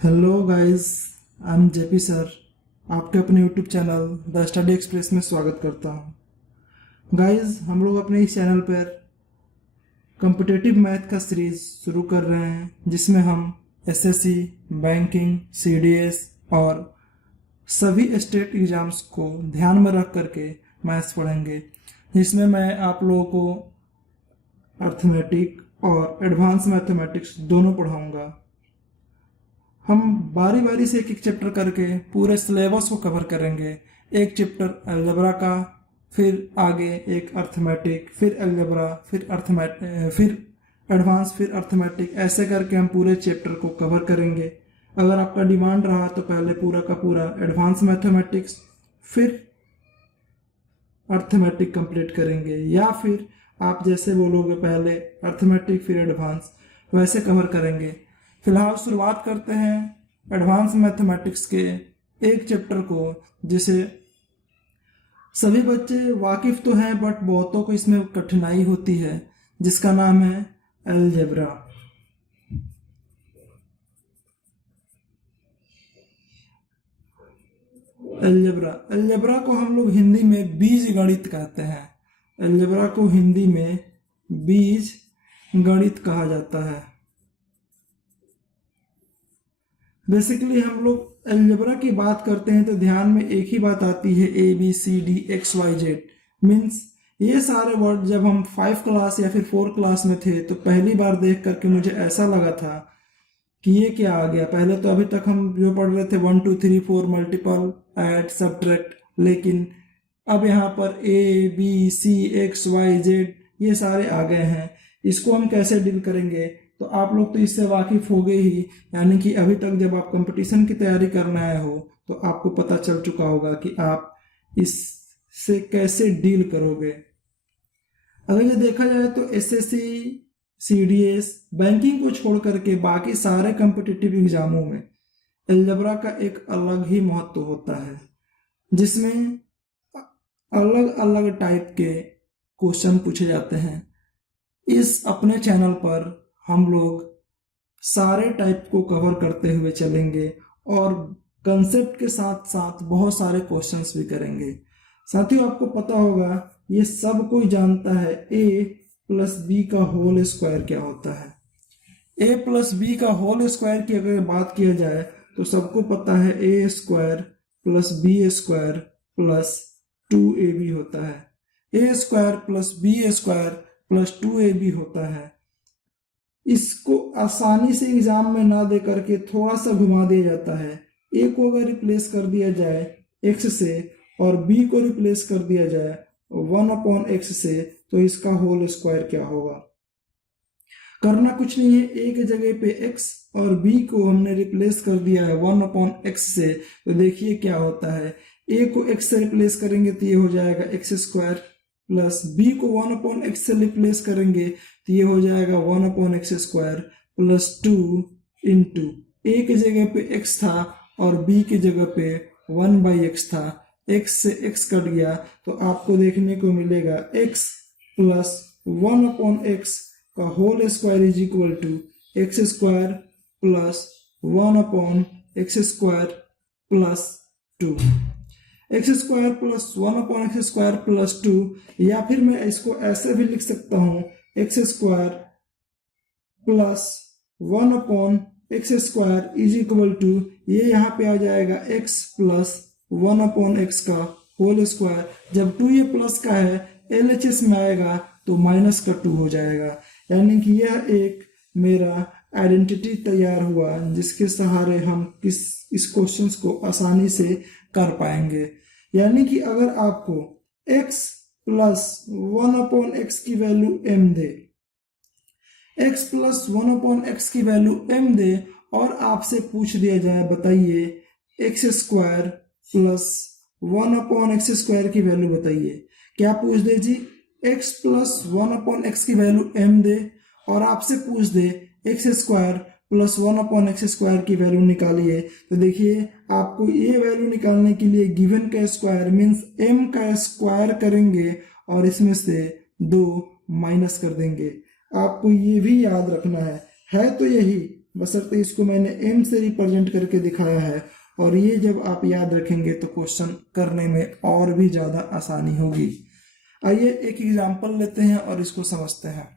Hello guys, I am JP sir. आपके अपने YouTube channel the study express में स्वागत करता हूँ। गाइस, हम लोग अपने इस चैनल पर कॉम्पिटिटिव मैथ का सीरीज शुरू कर रहे हैं, जिसमें हम एसएससी, बैंकिंग, सीडीएस और सभी स्टेट एग्जाम्स को ध्यान में रख करके मैथ्स पढ़ेंगे, जिसमें मैं आप लोगों को अर्थमेटिक और एडवांस मैथमेटिक्स दोनों पढ़ाऊंगा। हम बारी बारी से एक एक चैप्टर करके पूरे सिलेबस को कवर करेंगे। एक चैप्टर अलजेब्रा का, फिर आगे एक अर्थमेटिक, फिर अलजेब्रा, फिर एडवांस, फिर अर्थमेटिक, ऐसे करके हम पूरे चैप्टर को कवर करेंगे। अगर आपका डिमांड रहा तो पहले पूरा का पूरा एडवांस मैथमेटिक्स, फिर अर्थमेटिक कंप्लीट करेंगे, या फिर आप जैसे बोलोगे पहले अर्थमेटिक फिर एडवांस, वैसे कवर करेंगे। फिलहाल शुरुआत करते हैं एडवांस मैथमेटिक्स के एक चैप्टर को, जिसे सभी बच्चे वाकिफ तो हैं बट बहुतों को इसमें कठिनाई होती है, जिसका नाम है अलजेब्रा। अलजेब्रा को हम लोग हिंदी में बीज गणित कहते हैं। अलजेब्रा को हिंदी में बीज गणित कहा जाता है। बेसिकली हम लोग अलजेब्रा की बात करते हैं तो ध्यान में एक ही बात आती है, A B C D X Y Z. Means ये सारे वर्ड जब हम 5 क्लास या फिर 4 क्लास में थे तो पहली बार देख करके मुझे ऐसा लगा था कि ये क्या आ गया। पहले तो अभी तक हम जो पढ़ रहे थे 1 2 3 4 मल्टीपल, ऐड, सब्ट्रैक्ट, लेकिन अब यहाँ पर A B C X Y Z ये सारे आ गए हैं। इसको हम कैसे डील करेंगे, तो आप लोग तो इससे वाकिफ हो गए ही, यानी कि अभी तक जब आप कंपटीशन की तैयारी करने आए हो तो आपको पता चल चुका होगा कि आप इससे कैसे डील करोगे। अगर ये देखा जाए तो एसएससी, सीडीएस, बैंकिंग को छोड़ करके बाकी सारे कॉम्पिटिटिव एग्जामों में अलजेब्रा का एक अलग ही महत्व होता है, जिसमें अलग अलग टाइप के क्वेश्चन पूछे जाते हैं। इस अपने चैनल पर हम लोग सारे टाइप को कवर करते हुए चलेंगे और कंसेप्ट के साथ साथ बहुत सारे क्वेश्चंस भी करेंगे। साथियों, आपको पता होगा, ये सब कोई जानता है, ए प्लस बी का होल स्क्वायर क्या होता है। ए प्लस बी का होल स्क्वायर की अगर बात किया जाए तो सबको पता है A square plus B square plus 2ab होता है। A square plus B square plus 2ab होता है। इसको आसानी से एग्जाम में ना दे करके थोड़ा सा घुमा दिया जाता है। ए को अगर रिप्लेस कर दिया जाए एक्स से और बी को रिप्लेस कर दिया जाए 1/x से, तो इसका होल स्क्वायर क्या होगा। करना कुछ नहीं है, ए के जगह पे x और b को हमने रिप्लेस कर दिया है 1/x से, तो देखिए क्या होता है। a को x से रिप्लेस करेंगे तो ये हो जाएगा x स्क्वायर, प्लस b को 1/x से रिप्लेस करेंगे तो ये हो जाएगा 1/x square plus 2 into a की जगह पे x था और b की जगह पे 1/x था। x से x कट गया तो आपको देखने को मिलेगा x प्लस 1/x का whole square is equal to X square plus 1/x square plus 2। X square plus 1/x square plus 2, या फिर मैं इसको ऐसे भी लिख सकता हूँ, X square plus 1/x square is equal to, ये यहाँ पे आ जाएगा x प्लस 1/x का होल स्क्वायर। जब 2 ये प्लस का है, LHS में आएगा तो माइनस का 2 हो जाएगा। यानी कि यह एक मेरा आइडेंटिटी तैयार हुआ, जिसके सहारे हम इस क्वेश्चंस को आसानी से कर पाएंगे। यानी कि अगर आपको x प्लस 1/x की वैल्यू m दे, x प्लस 1/x की वैल्यू m दे और आपसे पूछ दिया जाए, बताइए x square plus 1/x square की वैल्यू बताइए, क्या पूछ दे जी, x प्लस 1/x की वैल्यू m दे और आपसे पूछ दे X square plus 1/x square की वैल्यू निकालिए, तो देखिए आपको ये वैल्यू निकालने के लिए गिवन का स्क्वायर मीन्स m का स्क्वायर करेंगे और इसमें से 2 माइनस कर देंगे। आपको ये भी याद रखना है तो यही, बशर्ते इसको मैंने m से रिप्रेजेंट करके दिखाया है। और ये जब आप याद रखेंगे तो क्वेश्चन करने में और भी ज़्यादा आसानी होगी। आइए एक एग्जाम्पल लेते हैं और इसको समझते हैं।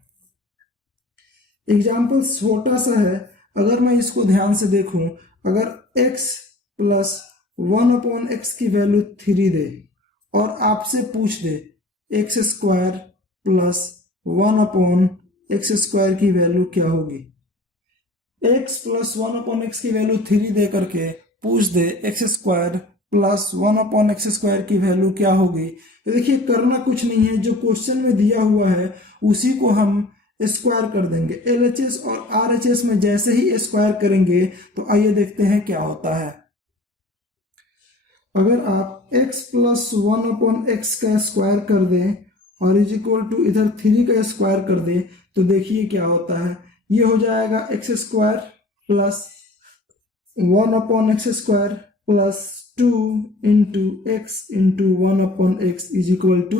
एग्जाम्पल छोटा सा है, अगर मैं इसको ध्यान से देखूं, अगर x प्लस 1/x की वैल्यू 3 दे और आपसे पूछ दे x स्क्वायर प्लस 1/x² की वैल्यू क्या होगी। x प्लस 1/x की वैल्यू 3 दे करके पूछ दे x स्क्वायर प्लस 1/x² की वैल्यू क्या होगी। तो देखिए करना कुछ नहीं है, जो क्वेश्चन में दिया हुआ है उसी को हम स्क्वायर कर देंगे। LHS और RHS में जैसे ही स्क्वायर करेंगे तो आइए देखते हैं क्या होता है। अगर आप x प्लस 1/x का स्क्वायर कर दें और इज इक्वल टू इधर 3 का स्क्वायर कर दें तो देखिए क्या होता है। ये हो जाएगा x square plus 1/x² plus 2 into x into 1/x is equal to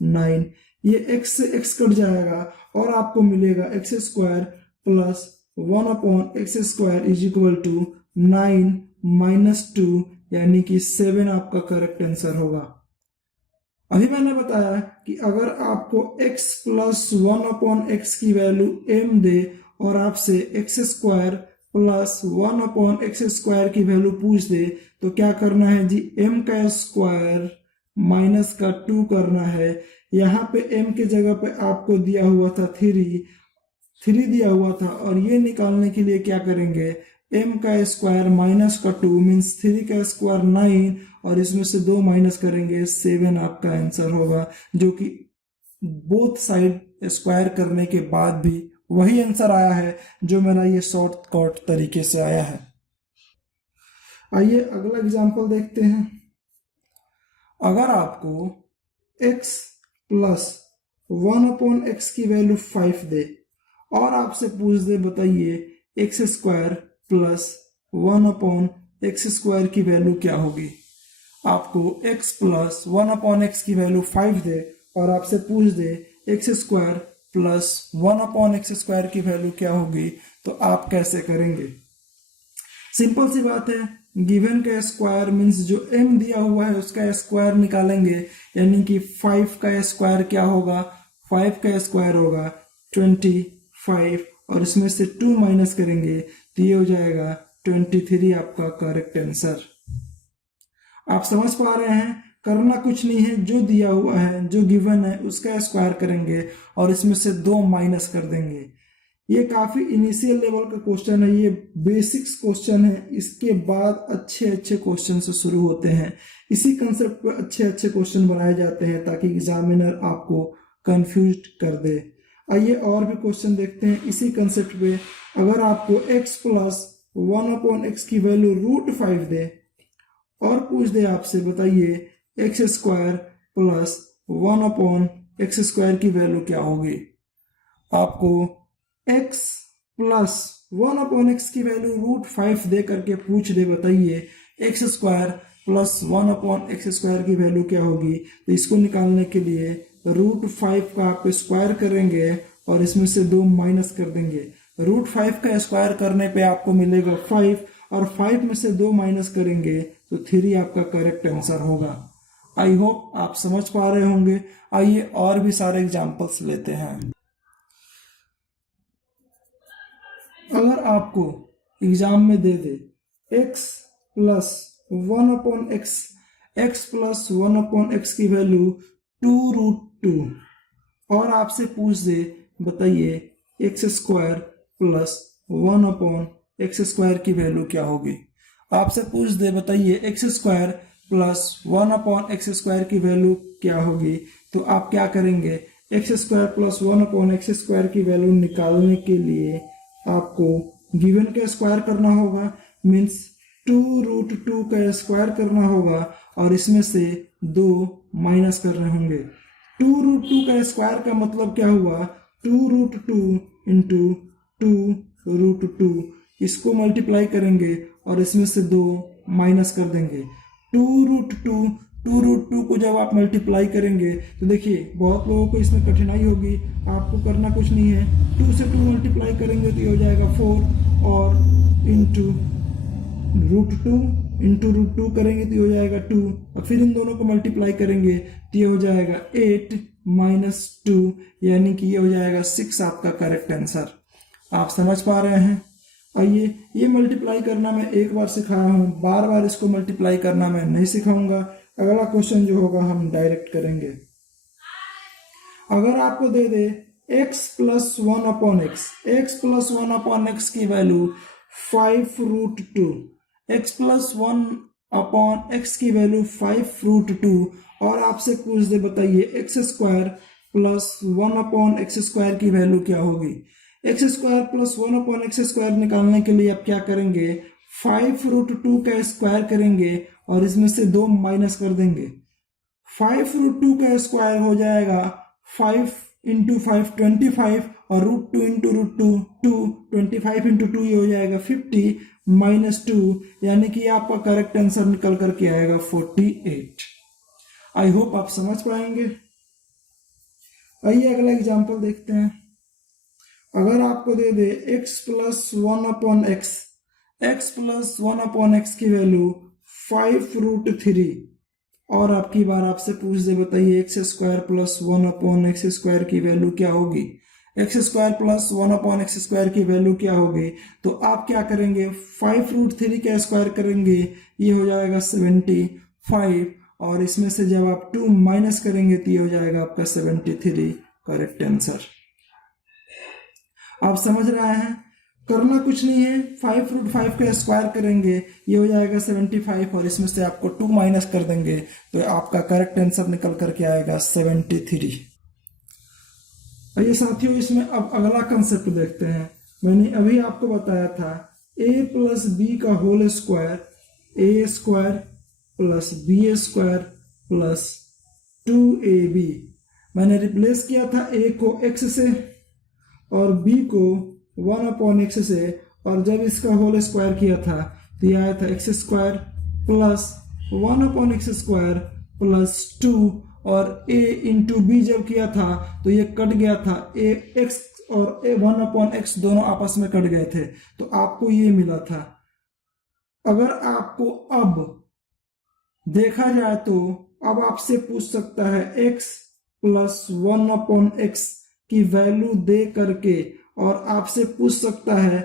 9। ये x से x कट जाएगा और आपको मिलेगा x square plus 1/x² is equal to 9 minus 2 यानी कि 7 आपका करेक्ट आंसर होगा। अभी मैंने बताया कि अगर आपको x प्लस 1/x की वैल्यू m दे और आपसे x स्क्वायर प्लस 1/x² की वैल्यू पूछ दे तो क्या करना है जी, m का स्क्वायर माइनस का 2 करना है। यहाँ पे m के जगह पे आपको दिया हुआ था 3 दिया हुआ था और ये निकालने के लिए क्या करेंगे, m का स्क्वायर माइनस का 2 मीन्स 3 का स्क्वायर 9 और इसमें से 2 माइनस करेंगे 7 आपका आंसर होगा, जो कि बोथ साइड स्क्वायर करने के बाद भी वही आंसर आया है जो मेरा ये शॉर्टकट तरीके से आया है। आइए अगला एग्जांपल देखते हैं। अगर आपको x प्लस 1/x की वैल्यू 5 दे और आपसे पूछ दे बताइए x स्क्वायर प्लस 1/x² की वैल्यू क्या होगी। आपको x प्लस 1/x की वैल्यू 5 दे और आपसे पूछ दे x स्क्वायर प्लस 1/x² की वैल्यू क्या होगी तो आप कैसे करेंगे। सिंपल सी बात है, गिवन का स्क्वायर मीन्स जो m दिया हुआ है उसका स्क्वायर निकालेंगे, यानी कि 5 का स्क्वायर क्या होगा, 5 का स्क्वायर होगा 25 और इसमें से 2 माइनस करेंगे तो ये हो जाएगा 23 आपका करेक्ट आंसर। आप समझ पा रहे हैं, करना कुछ नहीं है, जो दिया हुआ है जो गिवन है उसका स्क्वायर करेंगे और इसमें से 2 माइनस कर देंगे। ये काफी इनिशियल लेवल का क्वेश्चन है, ये बेसिक्स क्वेश्चन है, इसके बाद अच्छे अच्छे क्वेश्चन से शुरू होते हैं। इसी कंसेप्ट पर अच्छे अच्छे क्वेश्चन बनाए जाते हैं ताकि एग्जामिनर आपको कंफ्यूज कर दे। आइए और भी क्वेश्चन देखते हैं इसी कंसेप्ट पे। अगर आपको x प्लस 1/x की वैल्यू √5 दे और पूछ दे आपसे बताइए x स्क्वायर प्लस 1/x² की वैल्यू क्या होगी। आपको x प्लस 1/x की वैल्यू √5 दे करके पूछ दे बताइए x स्क्वायर प्लस 1/x² की वैल्यू क्या होगी, तो इसको निकालने के लिए √5 का आप स्क्वायर करेंगे और इसमें से 2 माइनस कर देंगे। √5 का स्क्वायर करने पे आपको मिलेगा 5 और 5 में से 2 माइनस करेंगे तो 3 आपका करेक्ट आंसर होगा। आई होप आप समझ पा रहे होंगे। आइए और भी सारे एग्जांपल्स लेते हैं। अगर आपको एग्जाम में दे दे x plus 1/x, x plus 1/x की वैल्यू 2√2 और आपसे पूछ दे बताइए x स्क्वायर प्लस 1/x² की वैल्यू क्या होगी। आपसे पूछ दे बताइए x स्क्वायर प्लस 1/x² की वैल्यू क्या होगी, तो आप क्या करेंगे, x स्क्वायर प्लस 1/x² की वैल्यू निकालने के लिए आपको गिवन का स्क्वायर करना होगा, मीन्स 2√2 का स्क्वायर करना होगा और इसमें से 2 माइनस करने होंगे। 2√2 का स्क्वायर का मतलब क्या हुआ, 2√2 इंटू 2√2, इसको मल्टीप्लाई करेंगे और इसमें से 2 माइनस कर देंगे। 2√2 2√2 को जब आप मल्टीप्लाई करेंगे तो देखिए बहुत लोगों को इसमें कठिनाई होगी, आपको करना कुछ नहीं है, 2 से 2 मल्टीप्लाई करेंगे तो ये हो जाएगा 4 और इंटू √2 करेंगे तो ये हो जाएगा 2 और फिर इन दोनों को मल्टीप्लाई करेंगे तो ये हो जाएगा 8 माइनस 2 यानी कि ये हो जाएगा 6 आपका करेक्ट आंसर। आप समझ पा रहे हैं। आइए ये मल्टीप्लाई करना मैं एक बार सिखाया हूँ, बार बार इसको मल्टीप्लाई करना मैं नहीं सिखाऊंगा। अगला क्वेश्चन जो होगा हम डायरेक्ट करेंगे। अगर आपको दे दे x प्लस 1 अपॉन एक्स की value 5√2, x plus 1 upon X की वैल्यू 5√2 और आपसे पूछ दे बताइए x square plus 1 upon X square की वैल्यू क्या होगी। X square plus 1 upon X square निकालने के लिए आप क्या करेंगे, 5√2 का स्क्वायर करेंगे और इसमें से 2 माइनस कर देंगे। 5√2 का स्क्वायर हो जाएगा 5 इंटू 5 25 और √2 इंटू √2 2, 25 इंटू 2 ये हो जाएगा 50 माइनस 2 यानी कि आपका करेक्ट आंसर निकल करके आएगा 48। आई होप आप समझ पाएंगे। आइए अगला एग्जांपल देखते हैं। अगर आपको दे दे x प्लस 1 अपॉन एक्स की वैल्यू 5√3 और आपकी बार आपसे पूछ दे बताइए x square plus 1 upon X square की वैल्यू क्या होगी। X square plus 1 upon X square की वैल्यू क्या होगी, तो आप क्या करेंगे 5√3 का स्क्वायर करेंगे, ये हो जाएगा 75 और इसमें से जब आप 2 माइनस करेंगे तो ये हो जाएगा आपका 73 करेक्ट आंसर। आप समझ रहे हैं, करना कुछ नहीं है, 5√5 का स्क्वायर करेंगे ये हो जाएगा 75 और इसमें से आपको 2 माइनस कर देंगे तो आपका करेक्ट आंसर निकल करके आएगा 73। आइए साथियों इसमें अब अगला कंसेप्ट देखते हैं। मैंने अभी आपको बताया था a प्लस बी का whole square, A square plus B square plus 2ab। मैंने रिप्लेस किया था a को x से और b को 1 अपॉन एक्स से और जब इसका होल स्क्वायर किया था तो ये आया था x square plus 1 upon X square plus 2 और a इंटू बी जब किया था तो ये कट गया था, a x और a 1 अपॉन एक्स दोनों आपस में कट गए थे तो आपको ये मिला था। अगर आपको अब देखा जाए तो अब आपसे पूछ सकता है x प्लस 1 अपॉन एक्स की वैल्यू दे करके और आपसे पूछ सकता है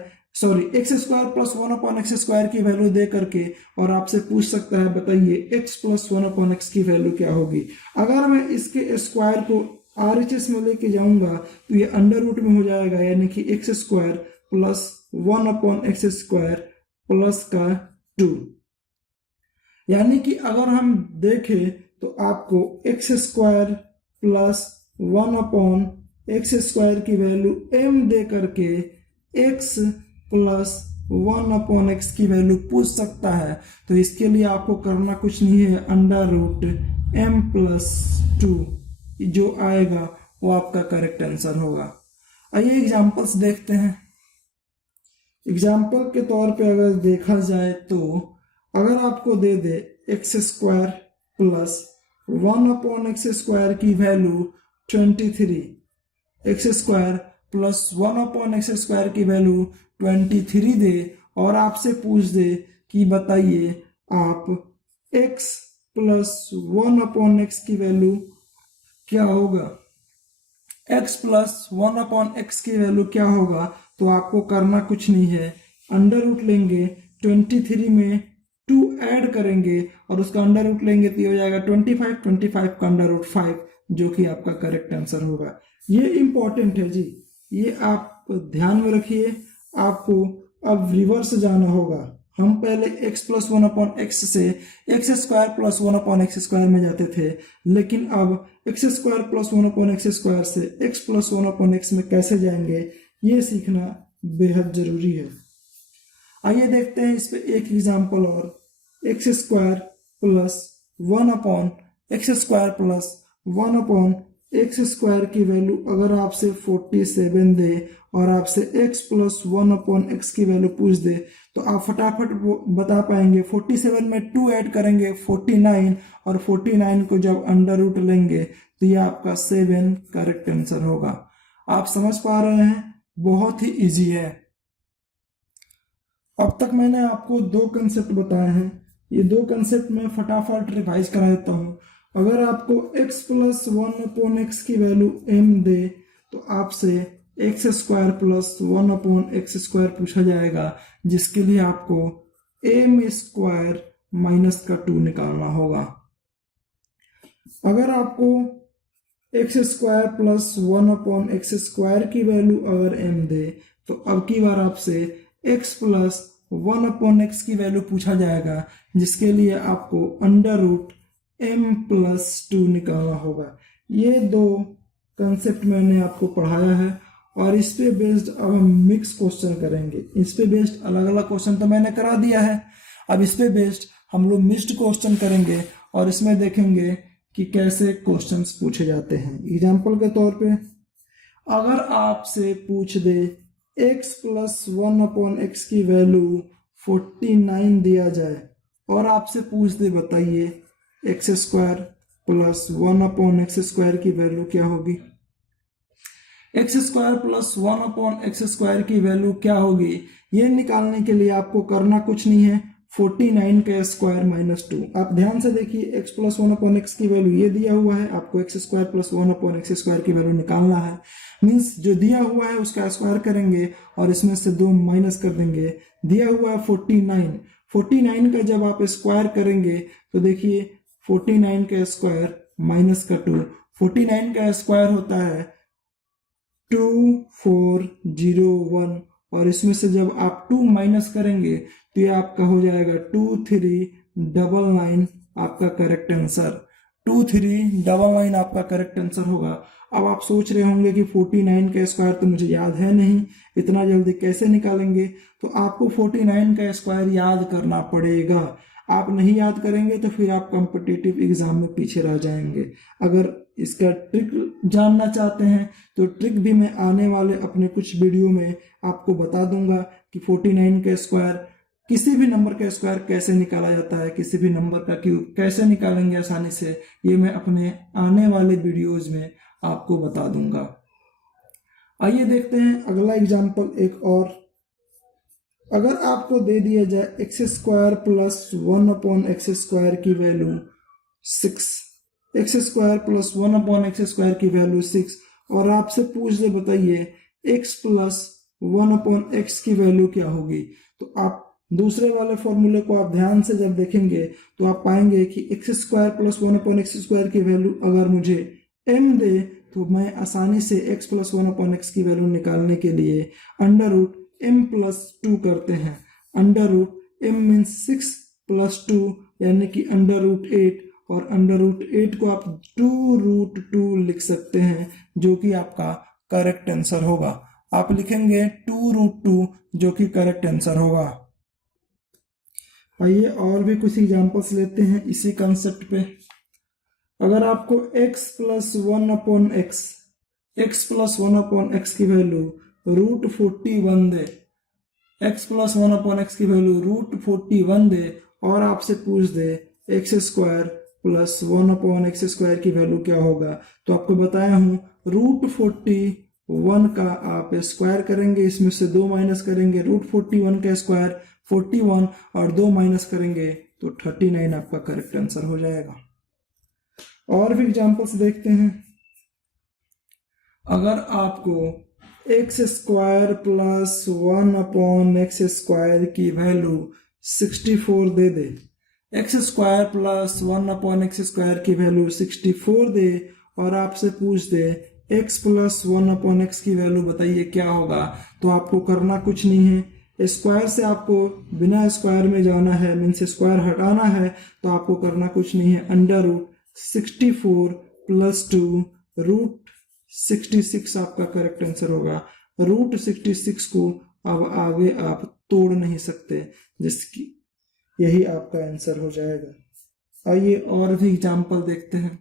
x square plus 1 upon X square की वैल्यू दे करके और आपसे पूछ सकता है बताइए x प्लस 1 अपॉन एक्स की वैल्यू क्या होगी। अगर मैं इसके स्क्वायर को RHS में लेके जाऊंगा तो ये अंडर रूट में हो जाएगा यानी कि x square plus 1 upon X square plus का 2। यानी कि अगर हम देखें तो आपको x square plus 1 upon X square की वैल्यू m दे करके x प्लस 1 अपॉन एक्स की वैल्यू पूछ सकता है तो इसके लिए आपको करना कुछ नहीं है, अंडर रूट m प्लस 2 जो आएगा वो आपका करेक्ट आंसर होगा। आइए एग्जांपल्स देखते हैं। एग्जांपल के तौर पे अगर देखा जाए तो अगर आपको दे दे X square plus 1 upon X square की value 23, X square plus 1 upon X square की वैल्यू 23 दे और आपसे पूछ दे कि बताइए आप x प्लस 1 अपॉन एक्स की वैल्यू क्या होगा। x प्लस 1 अपॉन एक्स की वैल्यू क्या होगा तो आपको करना कुछ नहीं है, अंडर रूट लेंगे 23 में 2 ऐड करेंगे और उसका अंडर रूट लेंगे तो हो जाएगा 25 का अंडर रूट 5 जो कि आपका करेक्ट आंसर होगा। ये इंपॉर्टेंट है जी, ये आप ध्यान में रखिए। आपको अब रिवर्स जाना होगा। हम पहले x प्लस 1 अपॉन एक्स से x square plus 1 upon X square में जाते थे, लेकिन अब x square plus 1 upon X square से x प्लस 1 अपॉन एक्स में कैसे जाएंगे ये सीखना बेहद जरूरी है। आइए देखते हैं इस पे एक एग्जांपल और, x square plus 1 upon X square plus 1 upon X square की वैल्यू अगर आपसे 47 दे और आपसे x प्लस 1/x की वैल्यू पूछ दे तो आप फटाफट बता पाएंगे। 47 में 2 ऐड करेंगे 49 और 49 को जब अंडर रूट लेंगे तो ये आपका 7 करेक्ट आंसर होगा। आप समझ पा रहे हैं, बहुत ही इजी है। अब तक मैंने आपको 2 कंसेप्ट बताए हैं, ये 2 कंसेप्ट में फटाफट रिवाइज करा देता हूँ। अगर आपको x प्लस 1/x की वैल्यू m दे तो आपसे एक्स स्क्वायर प्लस 1/x² पूछा जाएगा, जिसके लिए आपको m स्क्वायर माइनस का 2 निकालना होगा। अगर आपको एक्स स्क्वायर प्लस 1/x² की वैल्यू अगर m दे तो अब की बार आपसे x प्लस 1/x की वैल्यू पूछा जाएगा, जिसके लिए आपको अंडर रूट m प्लस 2 निकालना होगा। ये 2 कंसेप्ट मैंने आपको पढ़ाया है और इस पे बेस्ड अब हम मिक्स क्वेश्चन करेंगे। इस पे बेस्ड अलग अलग क्वेश्चन तो मैंने करा दिया है, अब इस पे बेस्ड हम लोग मिक्स्ड क्वेश्चन करेंगे और इसमें देखेंगे कि कैसे क्वेश्चंस पूछे जाते हैं। एग्जाम्पल के तौर पे अगर आपसे पूछ दे x प्लस 1/x की वैल्यू 49 दिया जाए और आपसे पूछ दे बताइए एक्स स्क्वायर प्लस 1/x² की वैल्यू क्या होगी। एक्स स्क्वायर प्लस 1/x² की वैल्यू क्या होगी, ये निकालने के लिए आपको करना कुछ नहीं है, 49 का स्क्वायर माइनस 2। आप ध्यान से देखिए x प्लस 1/x की वैल्यू ये दिया हुआ है, आपको एक्स स्क्वायर प्लस 1/x² की वैल्यू निकालना है। मीन्स जो दिया हुआ है उसका स्क्वायर करेंगे और इसमें से 2 माइनस कर देंगे। दिया हुआ है 49 का जब आप स्क्वायर करेंगे तो देखिए 49 का स्क्वायर माइनस का 2, 49 का स्क्वायर होता है 2401 और इसमें से जब आप 2 माइनस करेंगे तो ये आपका हो जाएगा 2399 आपका करेक्ट आंसर। 2399 आपका करेक्ट आंसर होगा। अब आप सोच रहे होंगे कि 49 का स्क्वायर तो मुझे याद है नहीं, इतना जल्दी कैसे निकालेंगे। तो आपको 49 का स्क्वायर याद करना पड़ेगा। आप नहीं याद करेंगे तो फिर आप कॉम्पिटिटिव एग्जाम में पीछे रह जाएंगे। अगर इसका ट्रिक जानना चाहते हैं तो ट्रिक भी मैं आने वाले अपने कुछ वीडियो में आपको बता दूंगा कि 49 का स्क्वायर, किसी भी नंबर का स्क्वायर कैसे निकाला जाता है, किसी भी नंबर का क्यूब कैसे निकालेंगे आसानी से, ये मैं अपने आने वाले वीडियोज में आपको बता दूंगा। आइए देखते हैं अगला एग्जाम्पल एक और। अगर आपको दे दिया जाए एक्स स्क्वायर प्लस 1/x² की value 6, x square plus 1/x² की वैल्यू 6 और आपसे पूछ दे बताइए x प्लस 1/x की वैल्यू क्या होगी। तो आप दूसरे वाले फॉर्मूले को आप ध्यान से जब देखेंगे तो आप पाएंगे कि एक्स स्क्वायर प्लस 1/x² की वैल्यू अगर मुझे m दे तो मैं आसानी से x प्लस 1/x की वैल्यू निकालने के लिए अंडर रूट m प्लस 2 करते हैं। Under root m means 6 plus 2 यानी कि अंडर रूट 8 और अंडर रूट 8 को आप 2√2 लिख सकते हैं, जो कि आपका करेक्ट आंसर होगा। आप लिखेंगे 2√2 जो कि करेक्ट आंसर होगा। आइए और भी कुछ एग्जांपल्स लेते हैं इसी कंसेप्ट पे। अगर आपको x प्लस 1/x की वैल्यू √41 दे, x प्लस 1/x की वैल्यू √41 दे और आपसे पूछ दे एक्स स्क्वायर प्लस 1/x² की वैल्यू क्या होगा, तो आपको बताया हूं √41 का आप स्क्वायर करेंगे, इसमें से 2 माइनस करेंगे, √41 का स्क्वायर 41 और 2 माइनस करेंगे तो 39 आपका करेक्ट आंसर हो जाएगा। और भी एग्जांपल्स देखते हैं। अगर आपको एक्स स्क्वायर प्लस 1/x² की वैल्यू 64 दे दे, एक्स स्क्वायर प्लस 1/x² की वैल्यू 64 दे और आपसे पूछ दे x प्लस 1/x की वैल्यू बताइए क्या होगा, तो आपको करना कुछ नहीं है, स्क्वायर से आपको बिना स्क्वायर में जाना है, मीन्स स्क्वायर हटाना है, तो आपको करना कुछ नहीं है, अंडर रूट 64 प्लस 2 √66 आपका करेक्ट आंसर होगा। √66 को अब आगे आप तोड़ नहीं सकते, जिसकी यही आपका आंसर हो जाएगा। आइए और भी एग्जाम्पल देखते हैं।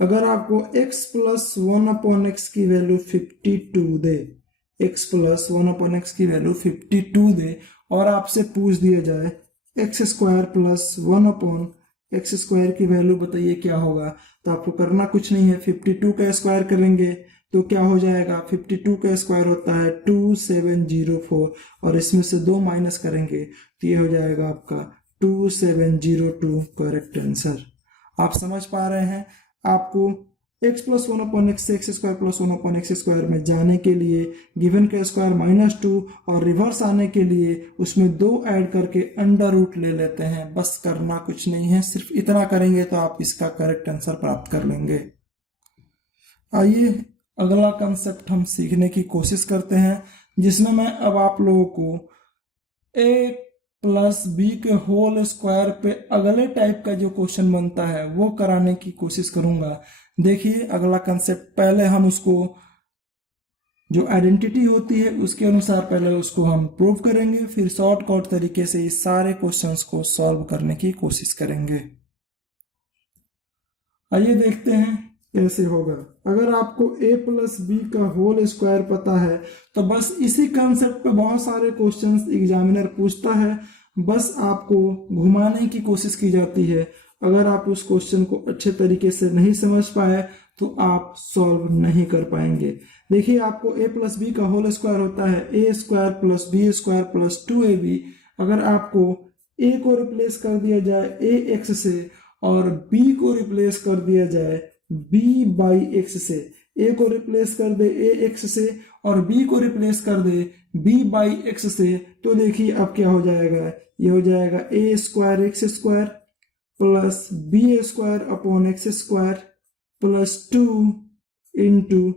अगर आपको x प्लस 1/x की वैल्यू 52 दे, x प्लस 1/x की वैल्यू 52 दे और आपसे पूछ दिया जाए x square plus 1/x square की वैल्यू बताइए क्या होगा, तो आपको करना कुछ नहीं है, 52 का स्क्वायर करेंगे तो क्या हो जाएगा, 52 का स्क्वायर होता है 2704 और इसमें से 2 माइनस करेंगे तो ये हो जाएगा आपका 2702 करेक्ट आंसर। आप समझ पा रहे हैं, आपको x प्लस 1/x से x square plus 1/x square में जाने के लिए गिवन का स्क्वायर -2 और रिवर्स आने के लिए उसमें 2 ऐड करके अंडर रूट ले लेते हैं, बस करना कुछ नहीं है, सिर्फ इतना करेंगे तो आप इसका करेक्ट आंसर प्राप्त कर लेंगे। आइए अगला कंसेप्ट हम सीखने की कोशिश करते हैं, जिसमें मैं अब आप लोगों को a प्लस बी के होल स्क्वायर पे अगले टाइप का जो क्वेश्चन बनता है वो कराने की कोशिश करूंगा। देखिए अगला कंसेप्ट, पहले हम उसको जो आइडेंटिटी होती है उसके अनुसार पहले उसको हम प्रूव करेंगे, फिर शॉर्टकट तरीके से इस सारे क्वेश्चंस को सॉल्व करने की कोशिश करेंगे। आइए देखते हैं कैसे होगा। अगर आपको a प्लस बी का होल स्क्वायर पता है तो बस इसी कंसेप्ट पे बहुत सारे क्वेश्चंस एग्जामिनर पूछता है, बस आपको घुमाने की कोशिश की जाती है। अगर आप उस क्वेश्चन को अच्छे तरीके से नहीं समझ पाए तो आप सॉल्व नहीं कर पाएंगे। देखिए आपको a प्लस बी का होल स्क्वायर होता है a square plus B square plus 2ab। अगर आपको a को रिप्लेस कर दिया जाए ax से और b को रिप्लेस कर दिया जाए b बाई x से, a को रिप्लेस कर दे ax से और b को रिप्लेस कर दे b बाई x से, तो देखिए अब क्या हो जाएगा, ये हो जाएगा a square X square plus B square upon X square plus 2 into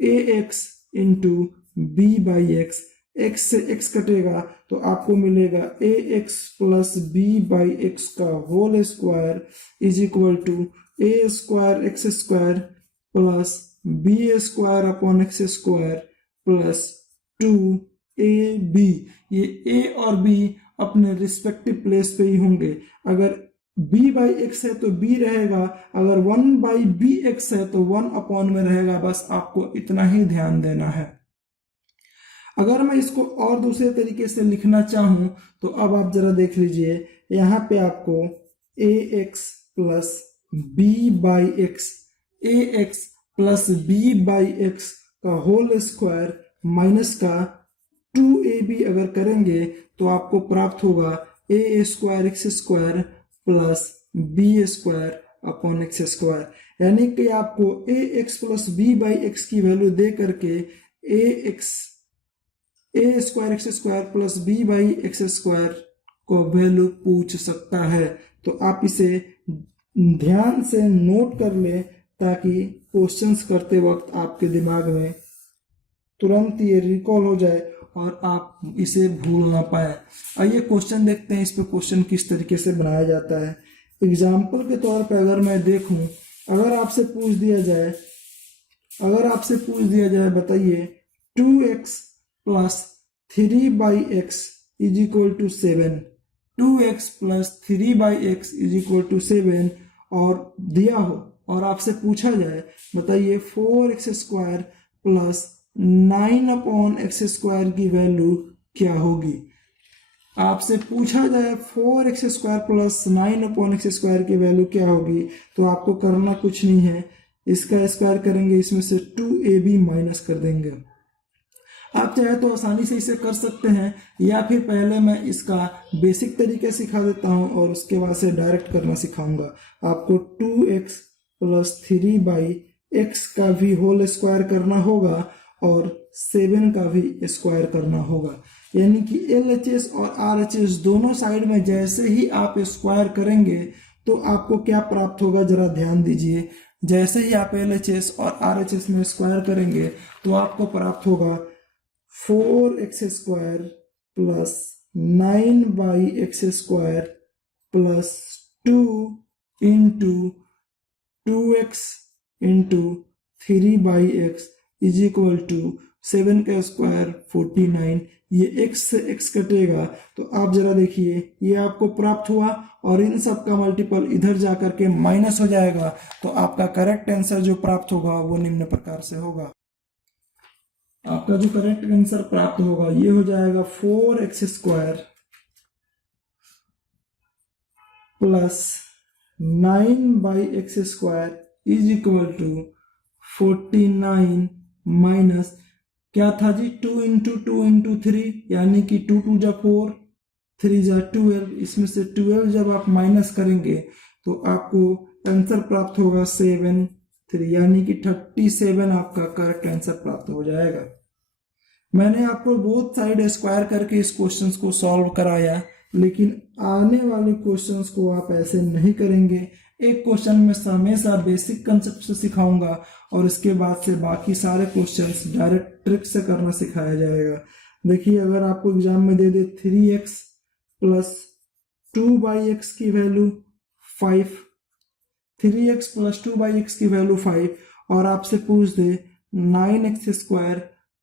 A X into B by X. x से x कटेगा तो आपको मिलेगा ax plus B by X का whole square is equal to a square X square plus B square upon X square plus 2ab। ये a और b अपने respective place पे ही होंगे। अगर b बाई एक्स है तो b रहेगा, अगर 1 बाई बी एक्स है तो 1 अपॉन में रहेगा, बस आपको इतना ही ध्यान देना है। अगर मैं इसको और दूसरे तरीके से लिखना चाहूं तो अब आप जरा देख लीजिए, यहाँ पे आपको ax plus B by X, ax plus B by X का होल स्क्वायर माइनस का 2ab अगर करेंगे तो आपको प्राप्त होगा a square X square plus B square upon X square, यानी कि आपको ax plus B by X की वैल्यू दे करके a square X square plus B by X square को वैल्यू पूछ सकता है। तो आप इसे ध्यान से नोट कर ले ताकि क्वेश्चंस करते वक्त आपके दिमाग में तुरंत ये रिकॉल हो जाए और आप इसे भूल ना पाए। आइए क्वेश्चन देखते हैं, इस पे क्वेश्चन किस तरीके से बनाया जाता है। एग्जाम्पल के तौर पर अगर मैं देखूं, अगर आपसे पूछ दिया जाए बताइए 2x plus 3 by X is equal to 7, 2x plus 3 by X is equal to 7 और दिया हो और आपसे पूछा जाए बताइए 4x square plus 9 upon X square की वैल्यू क्या होगी। आपसे पूछा जाए 4x square plus 9 upon X square की वैल्यू क्या होगी, तो आपको करना कुछ नहीं है, इसका स्क्वायर करेंगे, इसमें से 2ab माइनस कर देंगे। आप चाहे तो आसानी से इसे कर सकते हैं या फिर पहले मैं इसका बेसिक तरीके सिखा देता हूं और उसके बाद से डायरेक्ट करना सिखाऊंगा। आपको 2x प्लस 3 बाई एक्स का भी होल स्क्वायर करना होगा और 7 का भी स्क्वायर करना होगा, यानी कि LHS और RHS दोनों साइड में जैसे ही आप स्क्वायर करेंगे तो आपको क्या प्राप्त होगा, जरा ध्यान दीजिए। जैसे ही आप LHS और RHS में स्क्वायर करेंगे तो आपको प्राप्त होगा 4x square plus 9 by X square plus 2 into 2x into 3 by X is equal to 7 का स्क्वायर 49, ये x से x कटेगा तो आप जरा देखिए ये आपको प्राप्त हुआ और इन सब का मल्टीपल इधर जाकर के माइनस हो जाएगा, तो आपका करेक्ट आंसर जो प्राप्त होगा वो निम्न प्रकार से होगा। आपका जो करेक्ट आंसर प्राप्त होगा ये हो जाएगा 4x square plus 9/x square is equal to 49 minus क्या था जी 2 इंटू 2 इंटू 3 यानी कि 2 2 जा 4 3 जा 12, इसमें से 12 जब आप माइनस करेंगे तो आपको आंसर प्राप्त होगा 7 3 यानी कि 37 आपका करेक्ट आंसर प्राप्त हो जाएगा। मैंने आपको बोथ साइड स्क्वायर करके इस क्वेश्चन को सॉल्व कराया, लेकिन आने वाले क्वेश्चंस को आप ऐसे नहीं करेंगे। एक क्वेश्चन में हमेशा बेसिक कंसेप्ट से सिखाऊंगा और इसके बाद से बाकी सारे क्वेश्चंस डायरेक्ट ट्रिक से करना सिखाया जाएगा। देखिए अगर आपको एग्जाम में दे दे 3x प्लस 2/x की वैल्यू 5, 3x प्लस 2/x की वैल्यू 5 और आपसे पूछ दे 9x square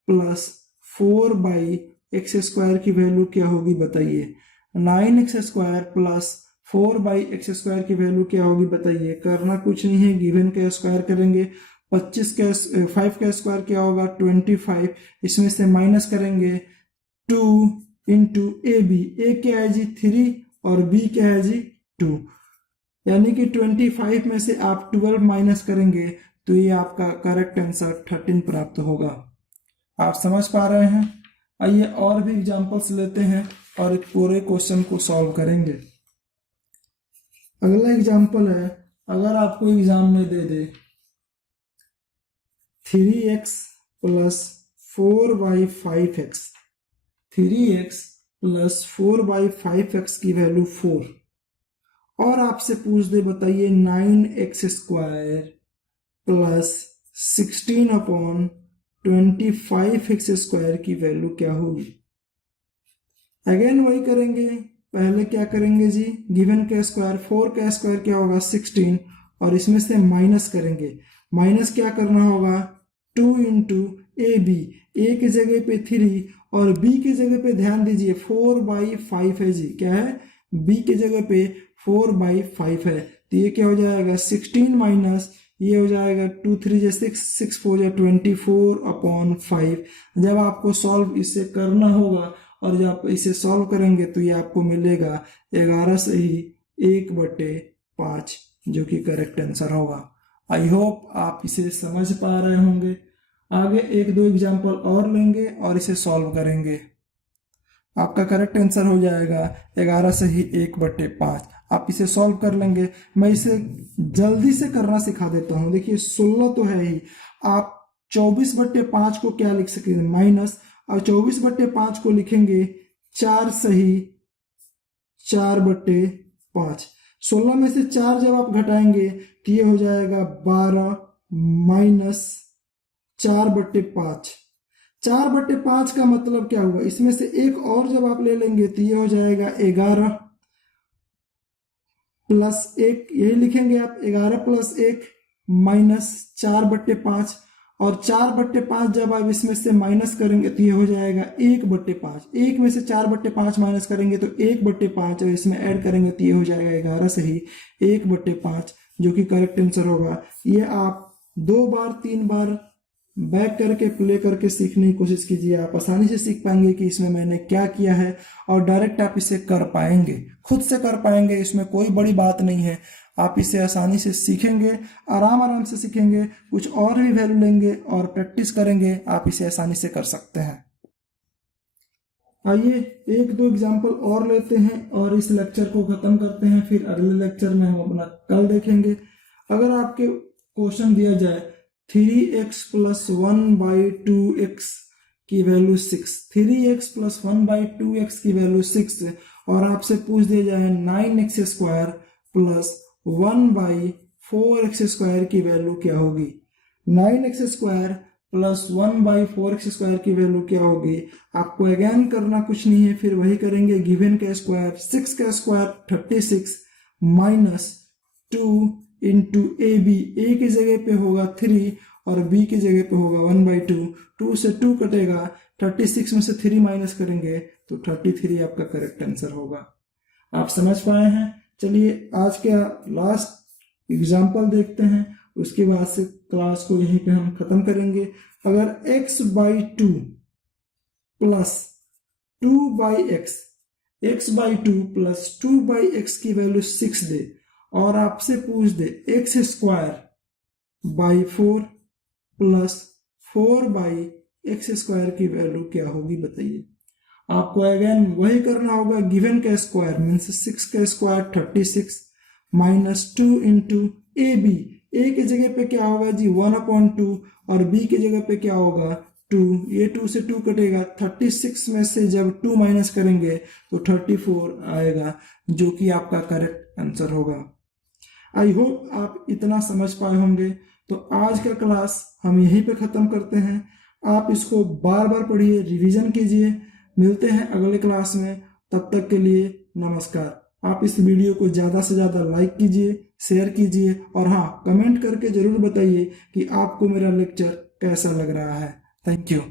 plus 4/x square की वैल्यू क्या होगी बताइए। 9x square plus 4/x square की वैल्यू क्या होगी बताइए। करना कुछ नहीं है, गिवन का स्क्वायर करेंगे, 5 का स्क्वायर क्या होगा 25, इसमें से माइनस करेंगे 2 इंटू ए क्या है जी 3 और बी क्या है जी 2, यानी कि 25 में से आप 12 माइनस करेंगे तो ये आपका करेक्ट आंसर 13 प्राप्त होगा। आप समझ पा रहे हैं। आइए और भी एग्जांपल्स लेते हैं और एक पूरे क्वेश्चन को सॉल्व करेंगे। अगला एग्जांपल है, अगर आपको एग्जाम में दे दे 3x plus 4/5x, 3x plus 4/5x की वैल्यू 4 और आपसे पूछ दे बताइए 9x square plus 16/25x square की वैल्यू क्या होगी। अगेन वही करेंगे, पहले क्या करेंगे जी गिवन का स्क्वायर 4 का स्क्वायर क्या होगा 16 और इसमें से माइनस करेंगे। माइनस क्या करना होगा 2 इंटू ए की जगह पे 3 और बी की जगह पे ध्यान दीजिए 4/5 है जी, क्या है बी की जगह पे 4/5 है, तो ये क्या हो जाएगा 16 माइनस ये हो जाएगा 2 3 6 6 4 24/5। जब आपको सॉल्व इसे करना होगा और जब आप इसे सॉल्व करेंगे तो ये आपको मिलेगा 11 से ही 1/5 जो कि करेक्ट आंसर होगा। आई होप आप इसे समझ पा रहे होंगे। आगे एक दो एग्जांपल और लेंगे और इसे सॉल्व करेंगे। आपका करेक्ट आंसर हो जाएगा 11 से ही 1/5। आप इसे सॉल्व कर लेंगे। मैं इसे जल्दी से करना सिखा देता हूं। देखिए 16 तो है ही, आप 24/5 को क्या लिख सकेंगे माइनस, और 24/5 को लिखेंगे 4 सही 4/5। 16 में से 4 जब आप घटाएंगे तो ये हो जाएगा 12 माइनस 4/5। 4/5 का मतलब क्या हुआ, इसमें से एक और जब आप ले लेंगे तो ये हो जाएगा 11 प्लस 1, यही लिखेंगे आप 11 प्लस 1 माइनस 4/5 और 4/5 जब आप इसमें से माइनस करेंगे तो ये हो जाएगा 1/5। 1 में से 4/5 माइनस करेंगे तो 1/5 और इसमें ऐड करेंगे तो ये हो जाएगा 11 से ही 1/5 जो कि करेक्ट आंसर होगा। ये आप 2 बार 3 बार बैक करके प्ले करके सीखने की कोशिश कीजिए। आप आसानी से सीख पाएंगे कि इसमें मैंने क्या किया है और डायरेक्ट आप इसे कर पाएंगे, खुद से कर पाएंगे। इसमें कोई बड़ी बात नहीं है, आप इसे आसानी से सीखेंगे, आराम से सीखेंगे, कुछ और भी वैल्यू लेंगे और प्रैक्टिस करेंगे, आप इसे आसानी से कर सकते हैं। आइए एक दो एग्जाम्पल और लेते हैं और इस लेक्चर को खत्म करते हैं, फिर अगले लेक्चर में हम अपना कल देखेंगे। अगर आपके क्वेश्चन दिया जाए 3x प्लस 1/2x की वैल्यू 6, 3x प्लस 1/2x की वैल्यू 6 और आपसे पूछ दिया जाए 9x square plus 1/4x square की वैल्यू क्या होगी। 9x square plus 1/4x square की वैल्यू क्या होगी। आपको अगेन करना कुछ नहीं है, फिर वही करेंगे गिवन का स्क्वायर 6 का स्क्वायर 36 माइनस 2 इंटू ए की जगह पे होगा 3 और b की जगह पे होगा 1/2। 2 से 2 कटेगा, 36 में से 3 माइनस करेंगे तो 33 आपका करेक्ट आंसर होगा। आप समझ पाए हैं? चलिए आज का लास्ट एग्जाम्पल देखते हैं, उसके बाद से क्लास को यहीं पे हम खत्म करेंगे। अगर x/2 plus 2/x, x/2 plus 2/x की वैल्यू 6 दे और आपसे पूछ दे x² प्लस 4/x² की वैल्यू क्या होगी, बताइए। आपको अगेन वही करना होगा, गिवन का स्क्वायर मीन्स 6 का square 36 minus 2 into A B. ए की जगह पे क्या होगा जी 1/2 और बी की जगह पे क्या होगा 2। ये 2 से 2 कटेगा, 36 में से जब 2 माइनस करेंगे तो 34 आएगा, जो कि आपका करेक्ट आंसर होगा। आई होप आप इतना समझ पाए होंगे। तो आज का क्लास हम यहीं पे ख़त्म करते हैं। आप इसको बार बार पढ़िए, रिवीजन कीजिए। मिलते हैं अगले क्लास में, तब तक के लिए नमस्कार। आप इस वीडियो को ज़्यादा से ज़्यादा लाइक कीजिए, शेयर कीजिए और हाँ, कमेंट करके ज़रूर बताइए कि आपको मेरा लेक्चर कैसा लग रहा है। Thank you.